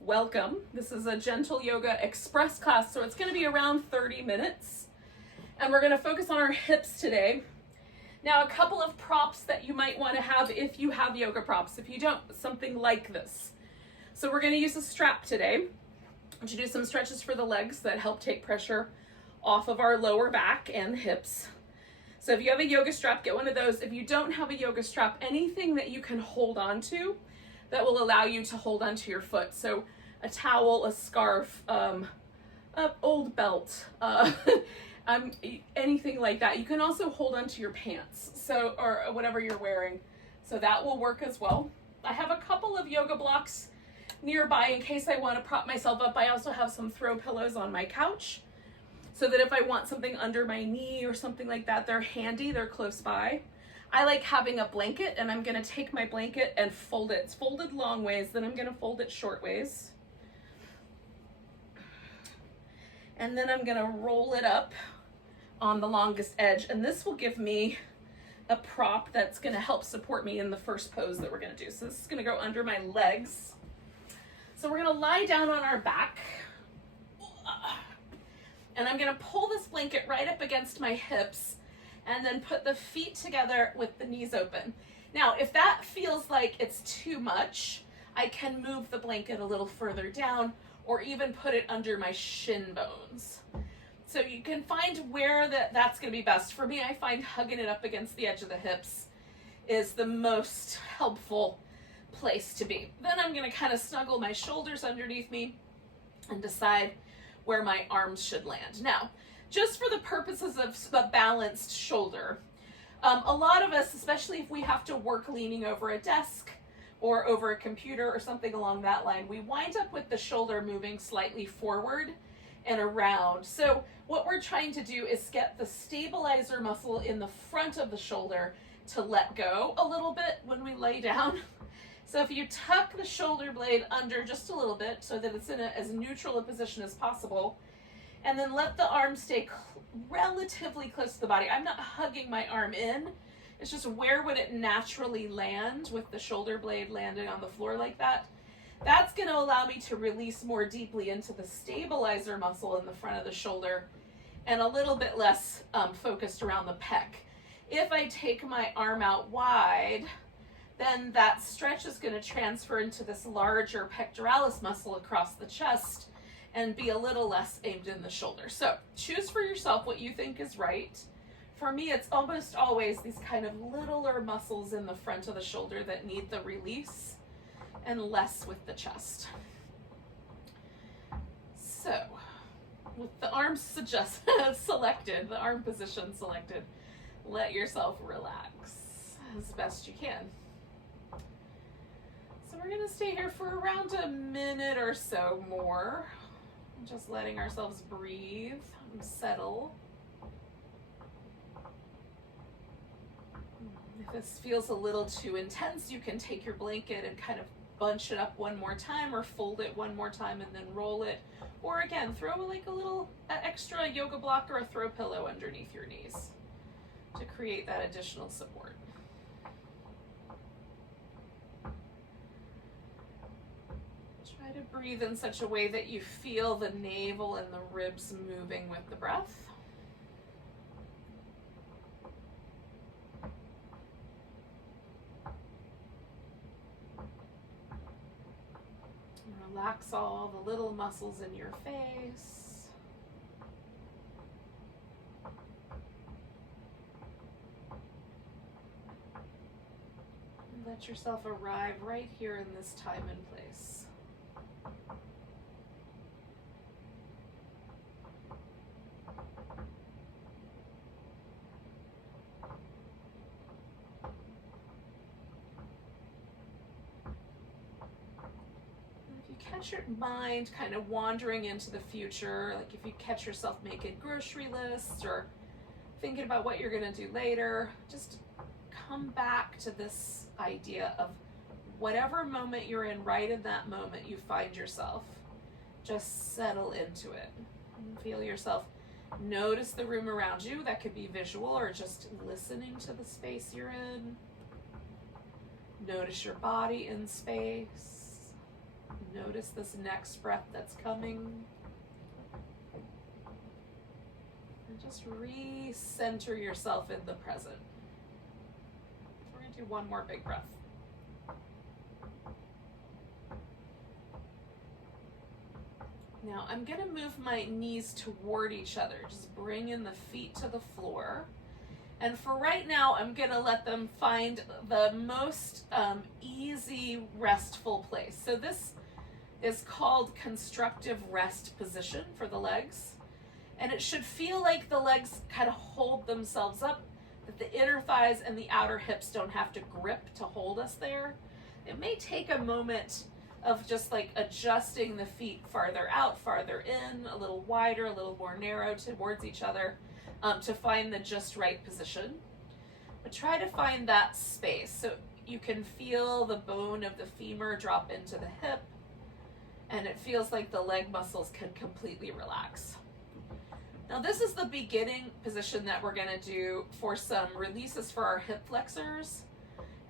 welcome. This is a gentle yoga express class, so it's going to be around 30 minutes. And we're going to focus on our hips today. Now, a couple of props that you might want to have if you have yoga props. If you don't, something like this. So we're going to use a strap today to do some stretches for the legs that help take pressure off of our lower back and hips. So if you have a yoga strap, get one of those. If you don't have a yoga strap, anything that you can hold on to that will allow you to hold onto your foot. So a towel, a scarf, an old belt, anything like that. You can also hold onto your pants, so or whatever you're wearing. So that will work as well. I have a couple of yoga blocks nearby in case I want to prop myself up. I also have some throw pillows on my couch so that if I want something under my knee or something like that, they're handy, they're close by. I like having a blanket, and I'm going to take my blanket and fold it. It's folded long ways, then I'm going to fold it short ways. And then I'm going to roll it up on the longest edge, and this will give me a prop that's going to help support me in the first pose that we're going to do. So this is going to go under my legs. So we're going to lie down on our back, and I'm going to pull this blanket right up against my hips and then put the feet together with the knees open. Now, if that feels like it's too much, I can move the blanket a little further down or even put it under my shin bones. So you can find where that's going to be best. For me, I find hugging it up against the edge of the hips is the most helpful place to be. Then I'm going to kind of snuggle my shoulders underneath me and decide where my arms should land. Now, just for the purposes of a balanced shoulder, a lot of us, especially if we have to work leaning over a desk or over a computer or something along that line, we wind up with the shoulder moving slightly forward and around. So what we're trying to do is get the stabilizer muscle in the front of the shoulder to let go a little bit when we lay down. So if you tuck the shoulder blade under just a little bit so that it's in as neutral a position as possible, and then let the arm stay relatively close to the body. I'm not hugging my arm in. It's just where would it naturally land with the shoulder blade landing on the floor like that. That's going to allow me to release more deeply into the stabilizer muscle in the front of the shoulder and a little bit less focused around the pec. If I take my arm out wide, then that stretch is going to transfer into this larger pectoralis muscle across the chest and be a little less aimed in the shoulder. So choose for yourself what you think is right. For me, it's almost always these kind of littler muscles in the front of the shoulder that need the release and less with the chest. So with the arms selected, the arm position selected, let yourself relax as best you can. So we're going to stay here for around a minute or so more. Just letting ourselves breathe and settle. If this feels a little too intense, you can take your blanket and kind of bunch it up one more time or fold it one more time and then roll it. Or again, throw like a little extra yoga block or a throw pillow underneath your knees to create that additional support. Try to breathe in such a way that you feel the navel and the ribs moving with the breath. Relax all the little muscles in your face. And let yourself arrive right here in this time and place. Catch your mind kind of wandering into the future, like if you catch yourself making grocery lists or thinking about what you're going to do later, just come back to this idea of whatever moment you're in, right in that moment you find yourself, just settle into it and feel yourself. Notice the room around you. That could be visual or just listening to the space you're in. Notice your body in space. Notice this next breath that's coming. And just recenter yourself in the present. We're going to do one more big breath. Now I'm going to move my knees toward each other. Just bring in the feet to the floor. And for right now, I'm going to let them find the most easy, restful place. So this is called constructive rest position for the legs. And it should feel like the legs kind of hold themselves up, that the inner thighs and the outer hips don't have to grip to hold us there. It may take a moment of just like adjusting the feet farther out, farther in, a little wider, a little more narrow towards each other to find the just right position. But try to find that space so you can feel the bone of the femur drop into the hip, and it feels like the leg muscles can completely relax. Now this is the beginning position that we're gonna do for some releases for our hip flexors.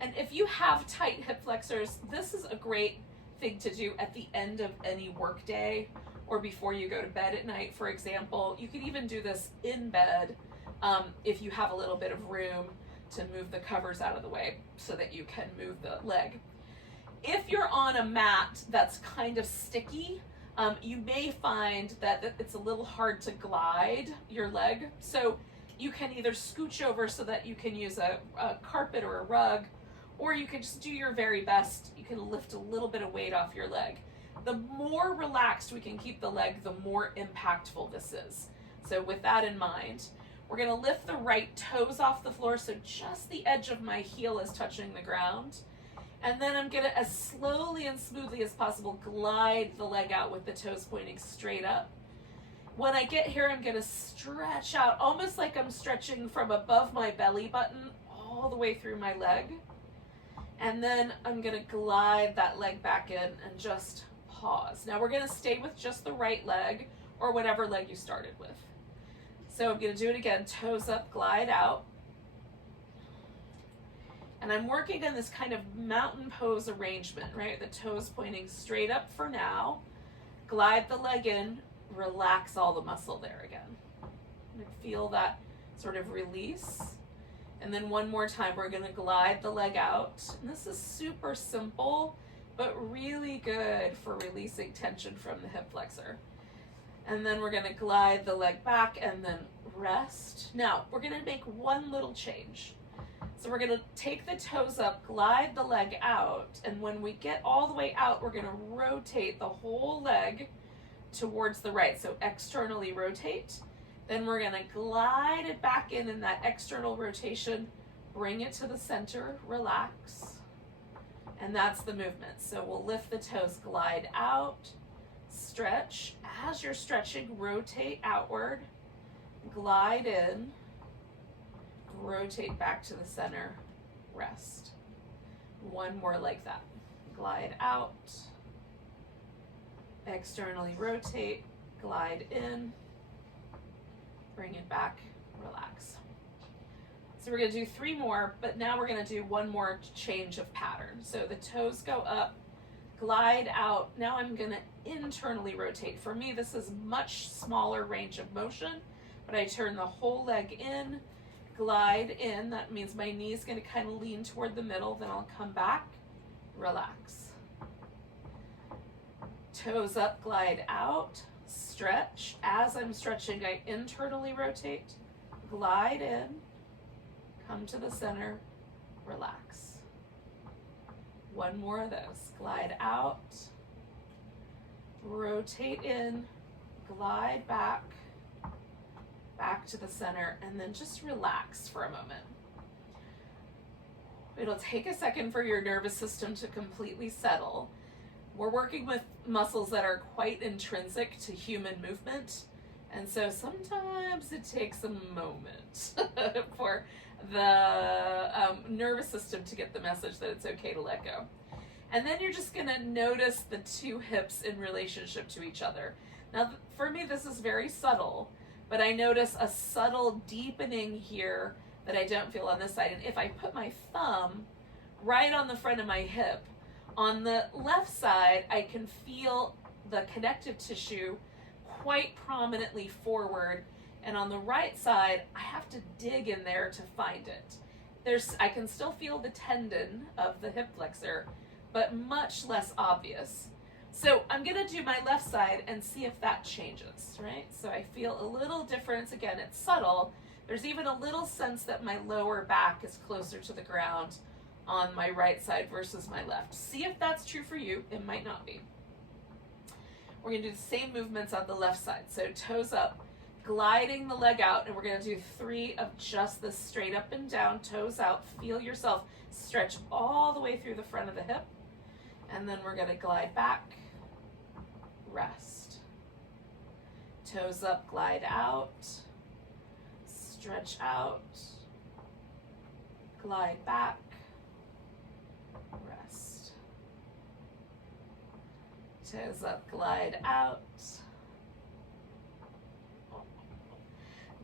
And if you have tight hip flexors, this is a great thing to do at the end of any work day or before you go to bed at night, for example. You could even do this in bed if you have a little bit of room to move the covers out of the way so that you can move the leg. If you're on a mat that's kind of sticky, you may find that it's a little hard to glide your leg. So you can either scooch over so that you can use a carpet or a rug, or you can just do your very best. You can lift a little bit of weight off your leg. The more relaxed we can keep the leg, the more impactful this is. So with that in mind, we're gonna lift the right toes off the floor so just the edge of my heel is touching the ground. And then I'm gonna, as slowly and smoothly as possible, glide the leg out with the toes pointing straight up. When I get here, I'm gonna stretch out, almost like I'm stretching from above my belly button all the way through my leg. And then I'm gonna glide that leg back in and just pause. Now we're gonna stay with just the right leg or whatever leg you started with. So I'm gonna do it again, toes up, glide out. And I'm working on this kind of mountain pose arrangement, right? The toes pointing straight up for now. Glide the leg in, relax all the muscle there again. And feel that sort of release. And then one more time, we're gonna glide the leg out. And this is super simple, but really good for releasing tension from the hip flexor. And then we're gonna glide the leg back and then rest. Now, we're gonna make one little change. So we're gonna take the toes up, glide the leg out, and when we get all the way out, we're gonna rotate the whole leg towards the right. So externally rotate. Then we're gonna glide it back in that external rotation, bring it to the center, relax. And that's the movement. So we'll lift the toes, glide out, stretch. As you're stretching, rotate outward, glide in, rotate back to the center, rest. One more like that. Glide out, externally rotate, glide in, bring it back, relax. So we're gonna do 3 more, but now we're gonna do one more change of pattern. So the toes go up, glide out. Now I'm gonna internally rotate. For me, this is much smaller range of motion, but I turn the whole leg in, glide in. That means my knee is gonna kind of lean toward the middle, then I'll come back, relax. Toes up, glide out, stretch. As I'm stretching, I internally rotate, glide in, come to the center, relax. One more of those. Glide out, rotate in, glide back, back to the center, and then just relax for a moment. It'll take a second for your nervous system to completely settle. We're working with muscles that are quite intrinsic to human movement, and so sometimes it takes a moment for the nervous system to get the message that it's okay to let go. And then you're just gonna notice the 2 hips in relationship to each other. Now, for me, this is very subtle, but I notice a subtle deepening here that I don't feel on this side. And if I put my thumb right on the front of my hip, On the left side, I can feel the connective tissue quite prominently forward, and on the right side, I have to dig in there to find it. I can still feel the tendon of the hip flexor, but much less obvious. So I'm gonna do my left side and see if that changes, right? So I feel a little difference. Again, it's subtle. There's even a little sense that my lower back is closer to the ground on my right side versus my left. See if that's true for you. It might not be. We're gonna do the same movements on the left side. So toes up, gliding the leg out, and we're gonna do 3 of just the straight up and down, toes out. Feel yourself stretch all the way through the front of the hip. And then we're gonna glide back, rest. Toes up, glide out, stretch out, glide back, rest. Toes up, glide out,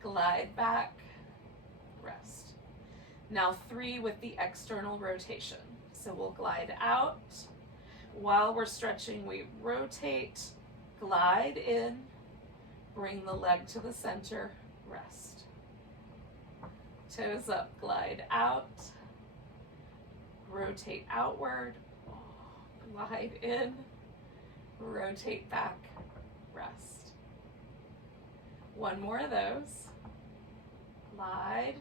glide back, rest. Now 3 with the external rotation. So we'll glide out. While we're stretching, we rotate, glide in, bring the leg to the center, rest. Toes up, glide out, rotate outward, glide in, rotate back, rest. 1 more of those. Glide,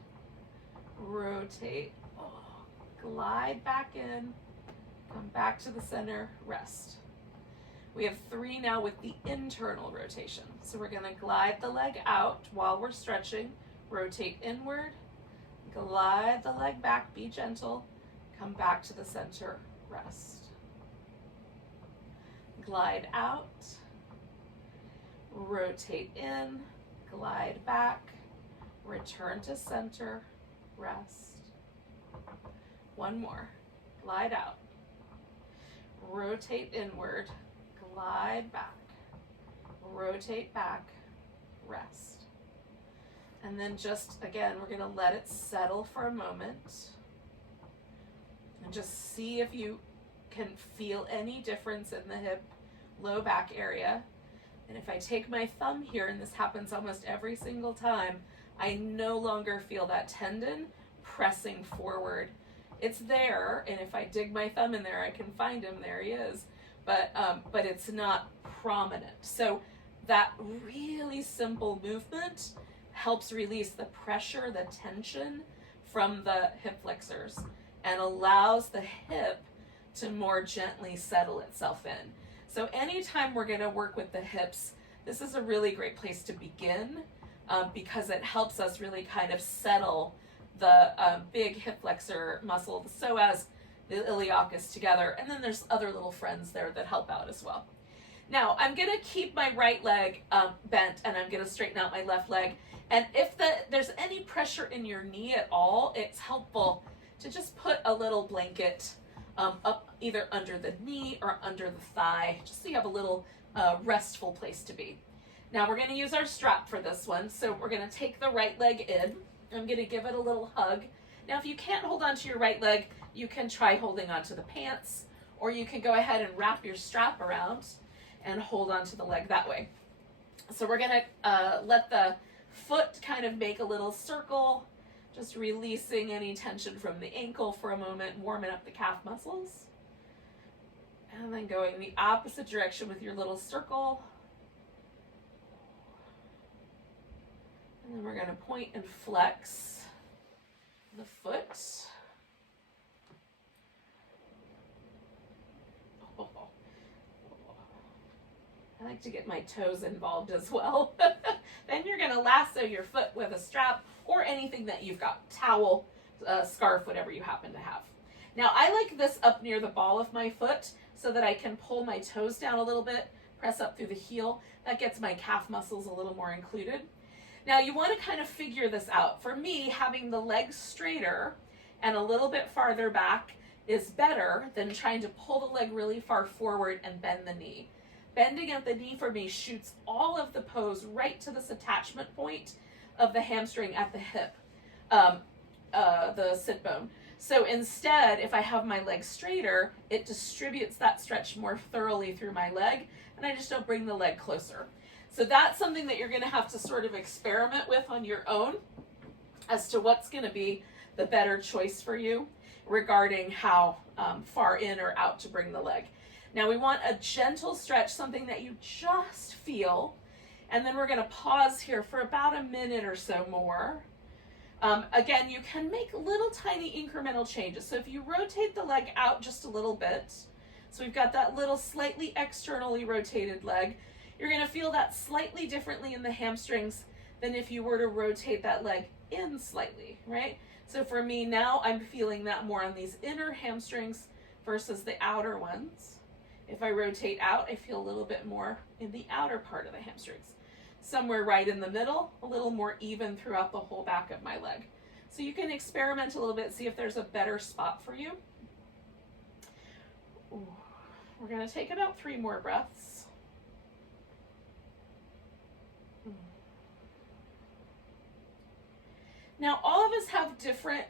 rotate, glide back in, come back to the center, rest. We have 3 now with the internal rotation. So we're gonna glide the leg out while we're stretching, rotate inward, glide the leg back, be gentle, come back to the center, rest. Glide out, rotate in, glide back, return to center, rest. 1 more, glide out, rotate inward, glide back, rotate back, rest. And then just, again, we're gonna let it settle for a moment and just see if you can feel any difference in the hip, low back area. And if I take my thumb here, and this happens almost every single time, I no longer feel that tendon pressing forward. It's there, and if I dig my thumb in there, I can find him. There he is. But it's not prominent. So that really simple movement helps release the pressure, the tension from the hip flexors, and allows the hip to more gently settle itself in. So anytime we're going to work with the hips, this is a really great place to begin because it helps us really kind of settle the big hip flexor muscle, the psoas, the iliacus together, and then there's other little friends there that help out as well. Now I'm going to keep my right leg bent, and I'm going to straighten out my left leg. And if there's any pressure in your knee at all, it's helpful to just put a little blanket up either under the knee or under the thigh, just so you have a little restful place to be. Now we're going to use our strap for this one. So we're going to take the right leg in. I'm going to give it a little hug. Now if you can't hold onto your right leg, you can try holding onto the pants, or you can go ahead and wrap your strap around and hold onto the leg that way. So we're going to let the foot kind of make a little circle, just releasing any tension from the ankle for a moment, warming up the calf muscles. And then going the opposite direction with your little circle. And then we're going to point and flex the foot. I like to get my toes involved as well. Then you're going to lasso your foot with a strap or anything that you've got, towel, scarf, whatever you happen to have. Now I like this up near the ball of my foot so that I can pull my toes down a little bit, press up through the heel. That gets my calf muscles a little more included. Now you want to kind of figure this out. For me, having the legs straighter and a little bit farther back is better than trying to pull the leg really far forward and bend the knee. Bending at the knee for me shoots all of the pose right to this attachment point of the hamstring at the hip, the sit bone. So instead, if I have my leg straighter, it distributes that stretch more thoroughly through my leg, and I just don't bring the leg closer. So that's something that you're going to have to sort of experiment with on your own as to what's going to be the better choice for you regarding how far in or out to bring the leg. Now we want a gentle stretch, something that you just feel, and then we're going to pause here for about a minute or so more. Again, you can make little tiny incremental changes. So if you rotate the leg out just a little bit, so we've got that little slightly externally rotated leg, you're going to feel that slightly differently in the hamstrings than if you were to rotate that leg in slightly, right? So for me now, I'm feeling that more on these inner hamstrings versus the outer ones. If I rotate out, I feel a little bit more in the outer part of the hamstrings. Somewhere right in the middle, a little more even throughout the whole back of my leg. So you can experiment a little bit, see if there's a better spot for you. Ooh. We're going to take about 3 more breaths. Now, all of us have different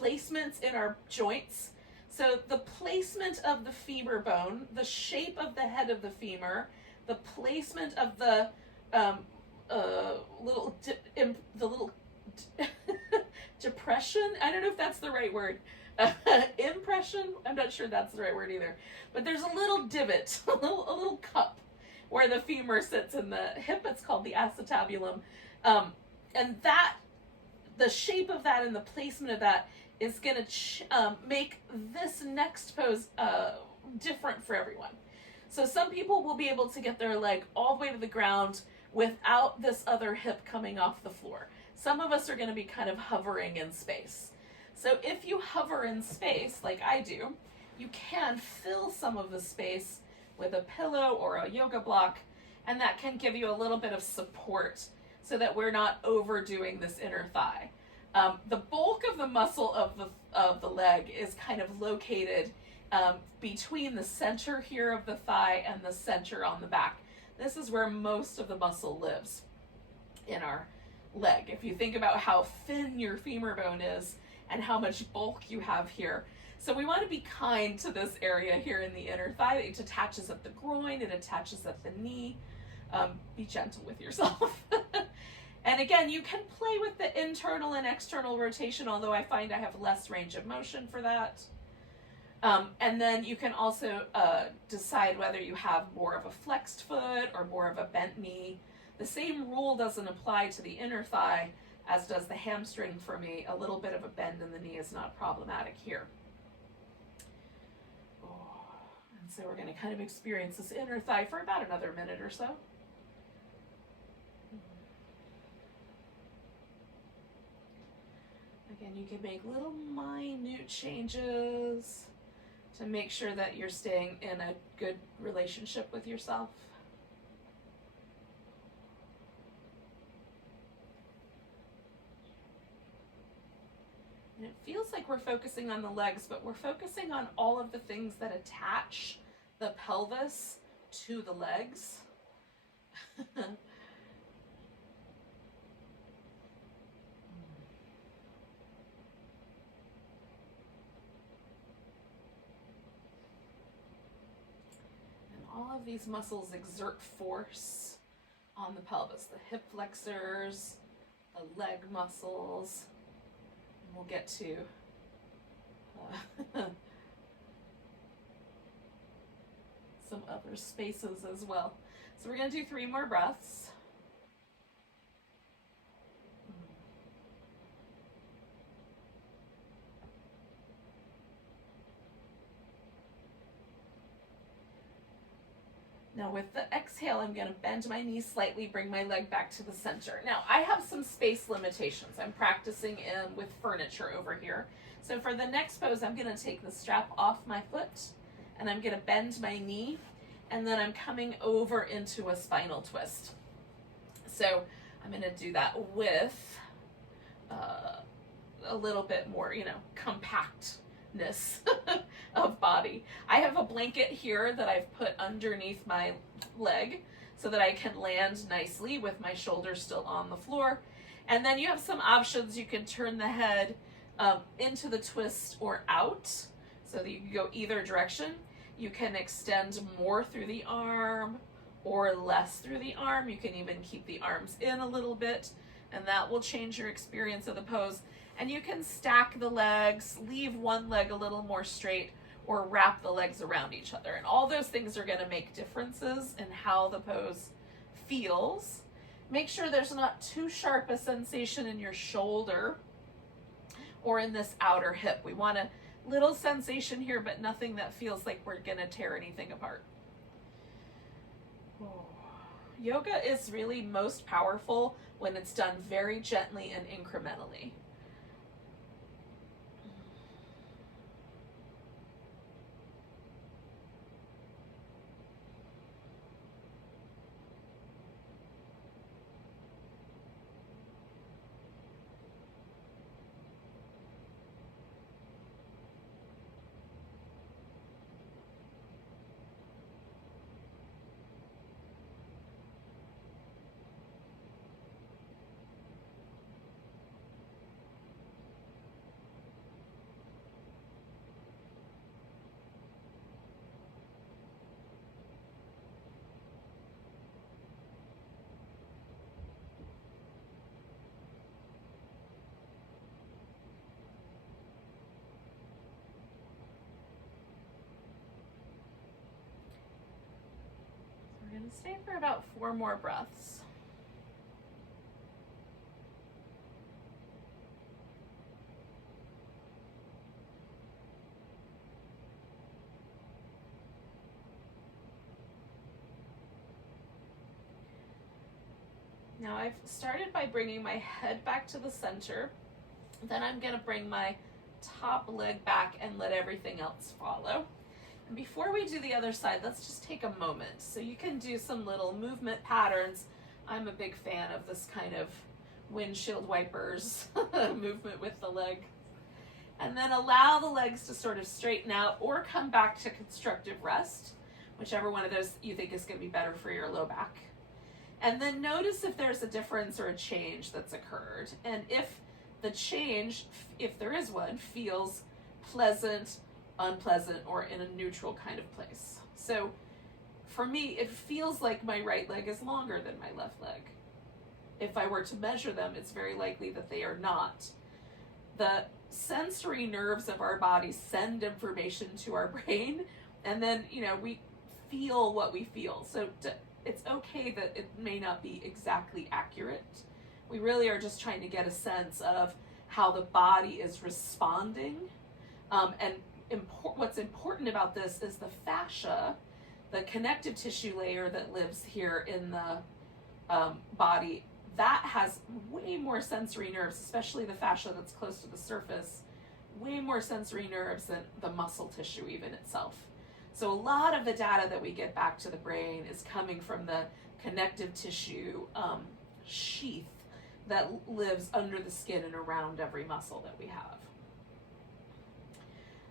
placements in our joints. So the placement of the femur bone, the shape of the head of the femur, the placement of the little depression. I don't know if that's the right word. Impression. I'm not sure that's the right word either. But there's a little divot, a little cup where the femur sits in the hip. It's called the acetabulum, and that the shape of that and the placement of that is going to make this next pose different for everyone. So some people will be able to get their leg all the way to the ground without this other hip coming off the floor. Some of us are going to be kind of hovering in space. So if you hover in space, like I do, you can fill some of the space with a pillow or a yoga block, and that can give you a little bit of support so that we're not overdoing this inner thigh. The bulk of the muscle of the leg is kind of located between the center here of the thigh and the center on the back. This is where most of the muscle lives in our leg. If you think about how thin your femur bone is and how much bulk you have here. So we want to be kind to this area here in the inner thigh. It attaches at the groin, it attaches at the knee. Be gentle with yourself. And again, you can play with the internal and external rotation, although I find I have less range of motion for that. And then you can also decide whether you have more of a flexed foot or more of a bent knee. The same rule doesn't apply to the inner thigh as does the hamstring for me. A little bit of a bend in the knee is not problematic here. And so we're going to kind of experience this inner thigh for about another minute or so. Again, you can make little minute changes to make sure that you're staying in a good relationship with yourself. And it feels like we're focusing on the legs, but we're focusing on all of the things that attach the pelvis to the legs. All of these muscles exert force on the pelvis, the hip flexors, the leg muscles, and we'll get to some other spaces as well. So we're going to do 3 more breaths. Now with the exhale, I'm going to bend my knees slightly, bring my leg back to the center. Now I have some space limitations. I'm practicing with furniture over here. So for the next pose, I'm going to take the strap off my foot and I'm going to bend my knee, and then I'm coming over into a spinal twist. So I'm going to do that with a little bit more, compactness of body. I have a blanket here that I've put underneath my leg so that I can land nicely with my shoulders still on the floor. And then you have some options. You can turn the head into the twist or out, so that you can go either direction. You can extend more through the arm or less through the arm. You can even keep the arms in a little bit, and that will change your experience of the pose. And you can stack the legs, leave one leg a little more straight, or wrap the legs around each other. And all those things are going to make differences in how the pose feels. Make sure there's not too sharp a sensation in your shoulder or in this outer hip. We want a little sensation here, but nothing that feels like we're going to tear anything apart. Yoga is really most powerful when it's done very gently and incrementally. We're going to stay for about 4 more breaths. Now I've started by bringing my head back to the center. Then I'm going to bring my top leg back and let everything else follow. And before we do the other side, let's just take a moment. So you can do some little movement patterns. I'm a big fan of this kind of windshield wipers movement with the leg. And then allow the legs to sort of straighten out or come back to constructive rest, whichever one of those you think is going to be better for your low back. And then notice if there's a difference or a change that's occurred. And if the change, if there is one, feels pleasant, unpleasant, or in a neutral kind of place. So for me, it feels like my right leg is longer than my left leg. If I were to measure them, it's very likely that they are not. The sensory nerves of our body send information to our brain, and then, we feel what we feel. So it's okay that it may not be exactly accurate. We really are just trying to get a sense of how the body is responding. And what's important about this is the fascia, the connective tissue layer that lives here in the body, that has way more sensory nerves, especially the fascia that's close to the surface, way more sensory nerves than the muscle tissue even itself. So a lot of the data that we get back to the brain is coming from the connective tissue sheath that lives under the skin and around every muscle that we have.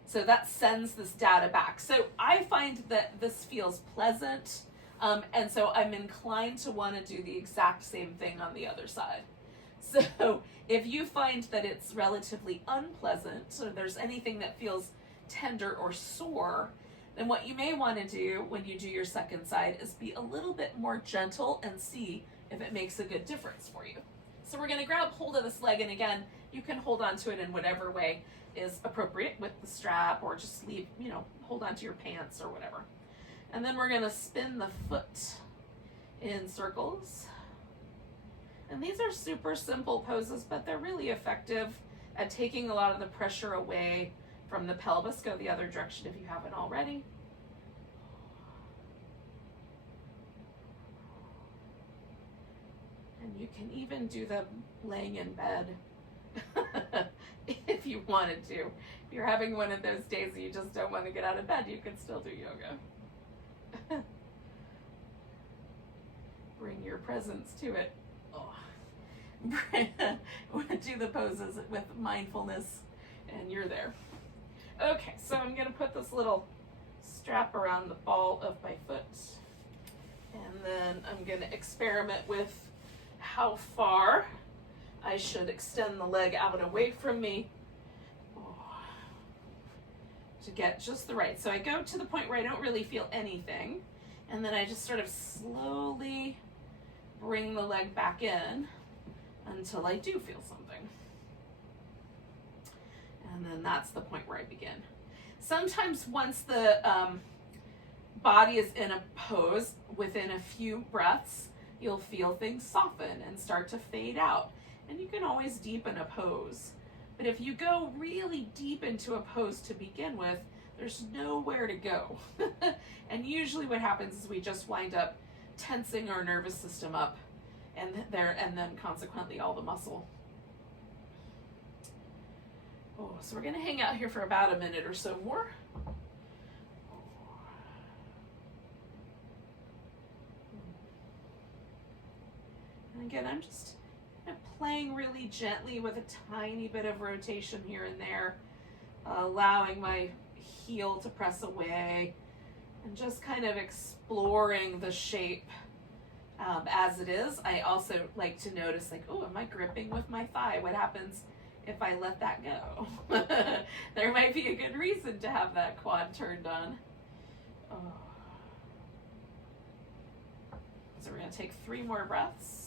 So that sends this data back. So I find that this feels pleasant, and so I'm inclined to want to do the exact same thing on the other side. So if you find that it's relatively unpleasant, so there's anything that feels tender or sore, then what you may want to do when you do your second side is be a little bit more gentle and see if it makes a good difference for you. So we're going to grab hold of this leg, and again, you can hold on to it in whatever way is appropriate with the strap, or just leave, hold on to your pants or whatever. And then we're going to spin the foot in circles. And these are super simple poses, but they're really effective at taking a lot of the pressure away from the pelvis. Go the other direction if you haven't already. And you can even do them laying in bed if you wanted to. If you're having one of those days that you just don't want to get out of bed, you can still do yoga. Bring your presence to it. Oh. Do the poses with mindfulness, and you're there. Okay, so I'm going to put this little strap around the ball of my foot, and then I'm going to experiment with how far I should extend the leg out away from me. to get just the right. So I go to the point where I don't really feel anything, and then I just sort of slowly bring the leg back in until I do feel something. And then that's the point where I begin. Sometimes once the body is in a pose, within a few breaths, you'll feel things soften and start to fade out. And you can always deepen a pose. But if you go really deep into a pose to begin with, there's nowhere to go. And usually what happens is we just wind up tensing our nervous system up, and then consequently all the muscle. Oh, so we're gonna hang out here for about a minute or so more. And again, I'm just playing really gently with a tiny bit of rotation here and there, allowing my heel to press away, and just kind of exploring the shape as it is. I also like to notice, like, oh, am I gripping with my thigh? What happens if I let that go? There might be a good reason to have that quad turned on. Oh. So we're going to take 3 more breaths.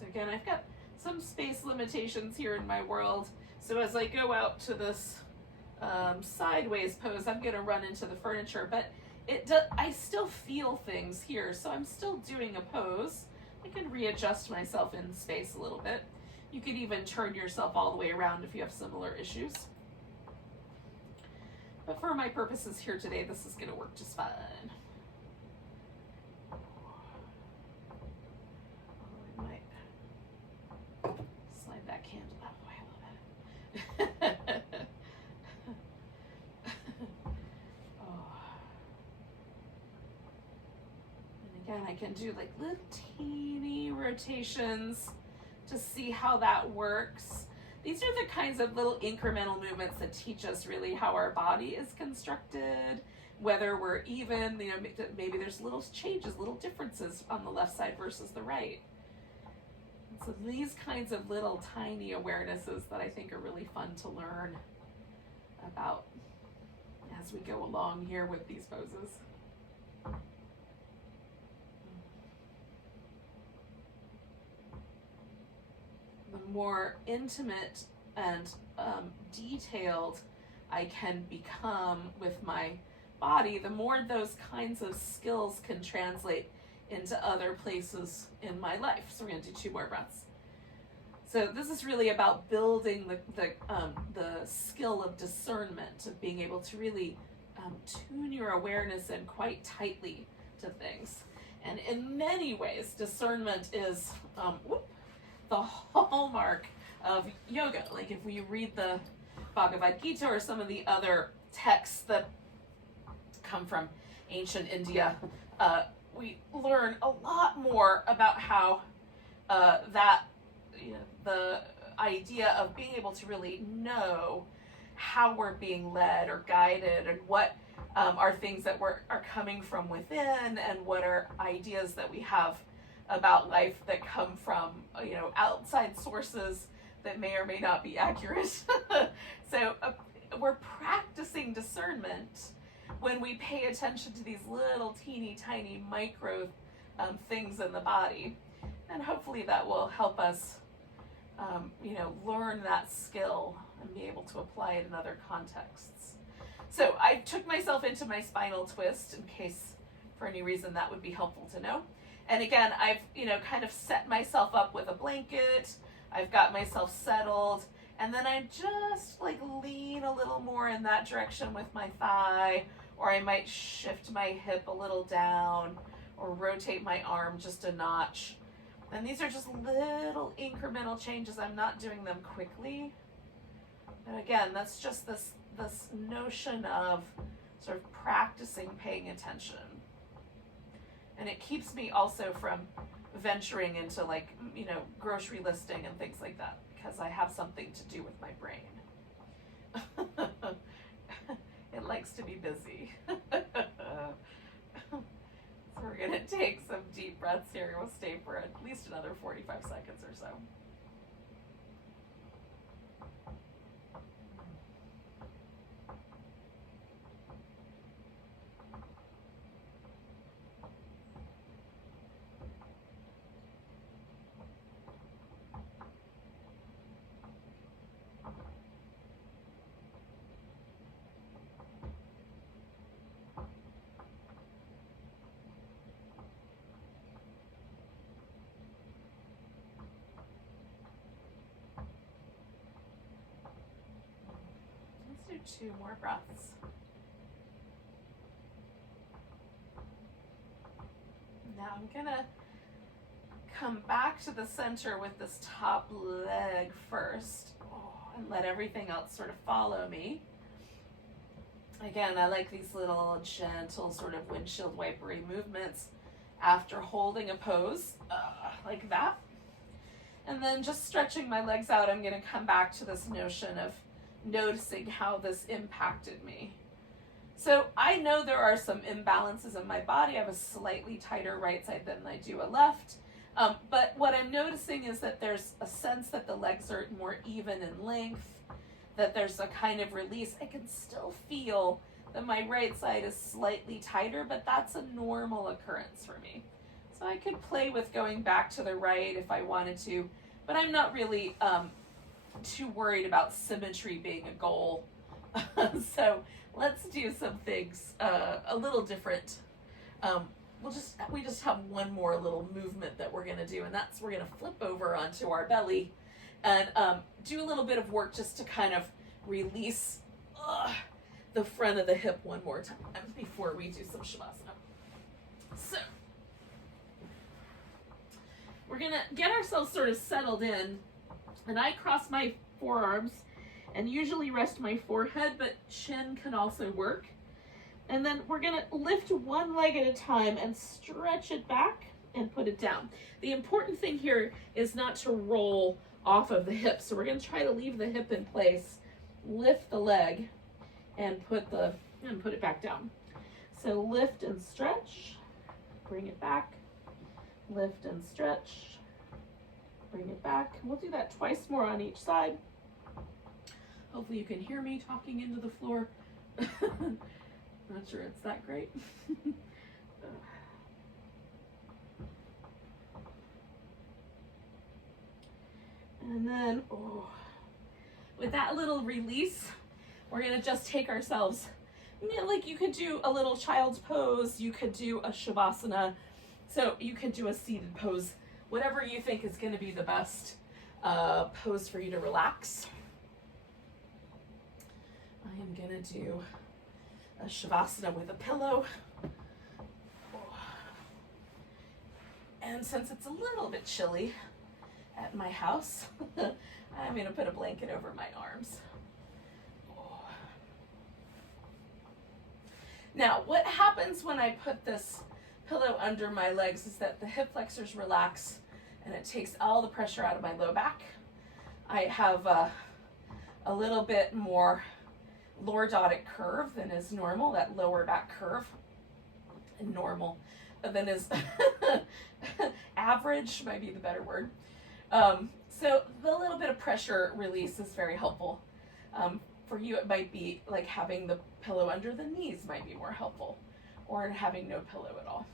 So again, I've got some space limitations here in my world. So as I go out to this sideways pose, I'm going to run into the furniture, but I still feel things here. So I'm still doing a pose. I can readjust myself in space a little bit. You could even turn yourself all the way around if you have similar issues. But for my purposes here today, this is going to work just fine. I might slide that candle out of the way a little bit. And again, I can do like little teeny rotations to see how that works. These are the kinds of little incremental movements that teach us really how our body is constructed, whether we're even, maybe there's little changes, little differences on the left side versus the right. And so these kinds of little tiny awarenesses that I think are really fun to learn about as we go along here with these poses. The more intimate and detailed I can become with my body, the more those kinds of skills can translate into other places in my life. So we're going to do 2 more breaths. So this is really about building the skill of discernment, of being able to really tune your awareness in quite tightly to things. And in many ways, discernment is the hallmark of yoga. Like if we read the Bhagavad Gita or some of the other texts that come from ancient India, we learn a lot more about how the idea of being able to really know how we're being led or guided, and what are things that are coming from within, and what are ideas that we have about life that come from outside sources that may or may not be accurate. So we're practicing discernment when we pay attention to these little teeny tiny micro things in the body, and hopefully that will help us learn that skill and be able to apply it in other contexts. So I took myself into my spinal twist in case for any reason that would be helpful to know. And again, I've, kind of set myself up with a blanket. I've got myself settled. And then I just like lean a little more in that direction with my thigh, or I might shift my hip a little down, or rotate my arm just a notch. And these are just little incremental changes. I'm not doing them quickly. And again, that's just this notion of sort of practicing paying attention. And it keeps me also from venturing into grocery listing and things like that, because I have something to do with my brain. It likes to be busy. So we're going to take some deep breaths here. We'll stay for at least another 45 seconds or so. Let's do 2 more breaths. Now I'm gonna come back to the center with this top leg first, and let everything else sort of follow me. Again, I like these little gentle sort of windshield wipery movements after holding a pose, like that. And then just stretching my legs out, I'm gonna come back to this notion of noticing how this impacted me. So I know there are some imbalances in my body. I have a slightly tighter right side than I do a left. But what I'm noticing is that there's a sense that the legs are more even in length, that there's a kind of release. I can still feel that my right side is slightly tighter, but that's a normal occurrence for me. So I could play with going back to the right if I wanted to, but I'm not really too worried about symmetry being a goal. So let's do some things a little different. We just have one more little movement that we're gonna do, and that's we're gonna flip over onto our belly and do a little bit of work just to kind of release the front of the hip one more time before we do some shavasana. So we're gonna get ourselves sort of settled in, and I cross my forearms and usually rest my forehead, but chin can also work. And then we're gonna lift one leg at a time and stretch it back and put it down. The important thing here is not to roll off of the hip. So we're gonna try to leave the hip in place, lift the leg, and put it back down. So lift and stretch, bring it back, lift and stretch, bring it back. We'll do that twice more on each side. Hopefully you can hear me talking into the floor. Not sure it's that great. And then, with that little release, we're gonna just take ourselves, like you could do a little child's pose, you could do a shavasana, so you could do a seated pose, whatever you think is gonna be the best pose for you to relax. I am gonna do a shavasana with a pillow. And since it's a little bit chilly at my house, I'm gonna put a blanket over my arms. Now, what happens when I put this pillow under my legs is that the hip flexors relax and it takes all the pressure out of my low back. I have a little bit more lordotic curve than is normal, that lower back curve, and normal than is average might be the better word. So the little bit of pressure release is very helpful. For you, it might be like having the pillow under the knees might be more helpful, or having no pillow at all.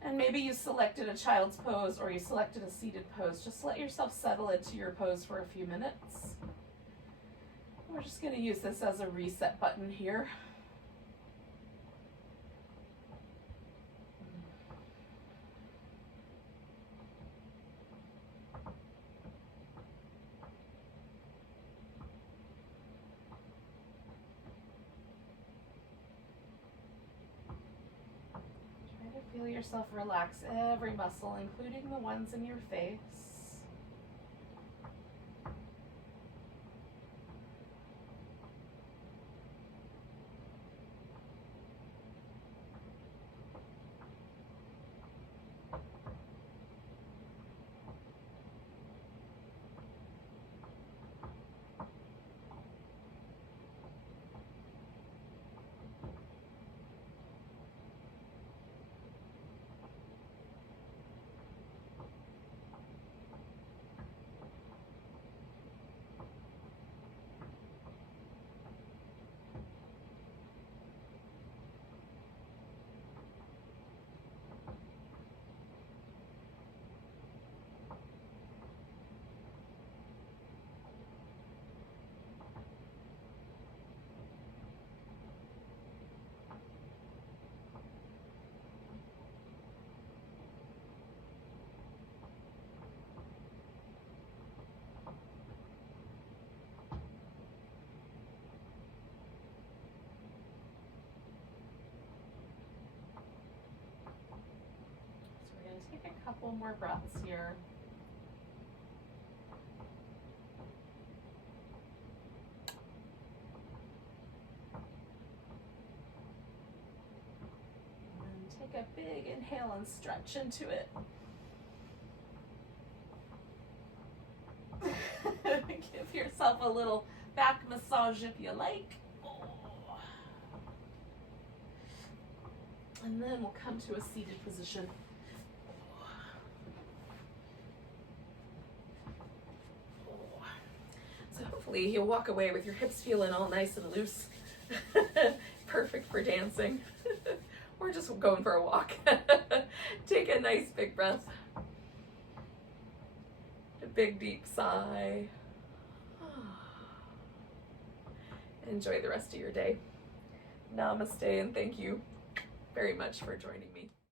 And maybe you selected a child's pose or you selected a seated pose. Just let yourself settle into your pose for a few minutes. We're just going to use this as a reset button here. Try to feel yourself relax every muscle, including the ones in your face. couple more breaths here. And take a big inhale and stretch into it. Give yourself a little back massage if you like. And then we'll come to a seated position. So hopefully you'll walk away with your hips feeling all nice and loose. Perfect for dancing. Or just going for a walk. Take a nice big breath. A big deep sigh. Enjoy the rest of your day. Namaste, and thank you very much for joining me.